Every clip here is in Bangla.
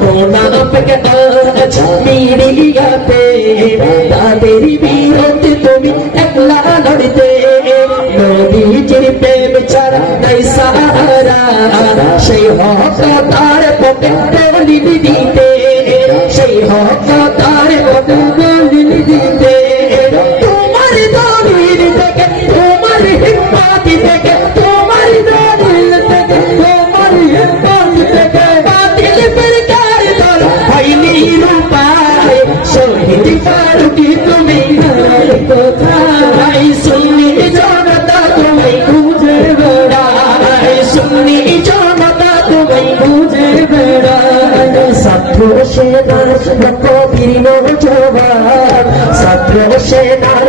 মোনাফিক আজ মিডিয়াতে তাদের বিরুদ্ধে তুমি একলা লড়তে নবীজির প্রেম ছাড়া নাই সাহারা সেই হক তার পথে দলিল দিতে সেই হক তার পথে দলিল দিতে তোমার দলিল থেকে তোমার হিম্মত থেকে তোমার দলিল থেকে তোমার হিম্মত থেকে বাতিল ফিরকার দল হয়নি রূপায় শহীদ ফারুকি তুমি নাই কোথায় সুন্নি জনতা তুমি খুঁজে বেড়ায় সুন্নি জনতা তুমি খুঁজে বেড়ায় ছাত্র সেনার কবির নওজোয়ান ছাত্র সেনার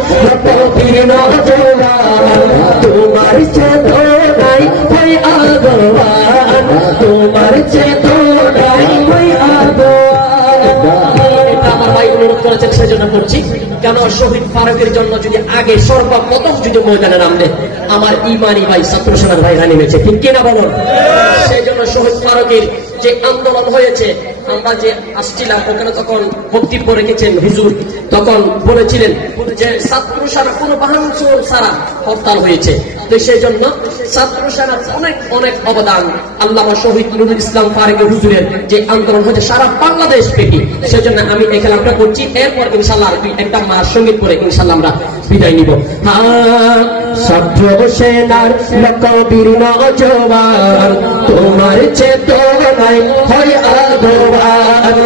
কবির নওজোয়ান তোমার চেতনাই হয় আগোয়ান তোমার চেতনাই হয় আগোয়ান। এটা আমার ভাই অনুরোধ করেছেন সেজন্য করছি, কেন শহীদ ফারুকের জন্য যদি আগে সর্বপ্রথম যদি ময়দানে নামলে আমার ইমানি ভাই ছাত্র সেনার ভাইরা নেমেছে, ঠিক কিনা বলুন? সেই জন্য শহীদ ফারুকের যে আন্দোলন হয়েছে, আমরা যে আসছিলাম ওখানে তখন বক্তব্য রেখেছেন হুজুর, তখন বলেছিলেন যে ছাত্র সেনা কোন ভাঙচুর ছাড়া হরতাল হয়েছে। তো সেই জন্য ছাত্র সেনার অনেক অনেক অবদান, আল্লামা শহীদ নুরুল ইসলাম ফারুকী হুজুরের যে আন্দোলন হয়েছে সারা বাংলাদেশ ব্যাপী, সেই জন্য আমি এই খেলাটা করছি। এরপর ইনশাল্লাহ একটা মার সঙ্গীত করে ইনশাল্লাহ আমরা বিদায় নিব। ছাত্র সেনার কবির নওজোয়ান তোমার চেতনায় হয় আগোয়ান।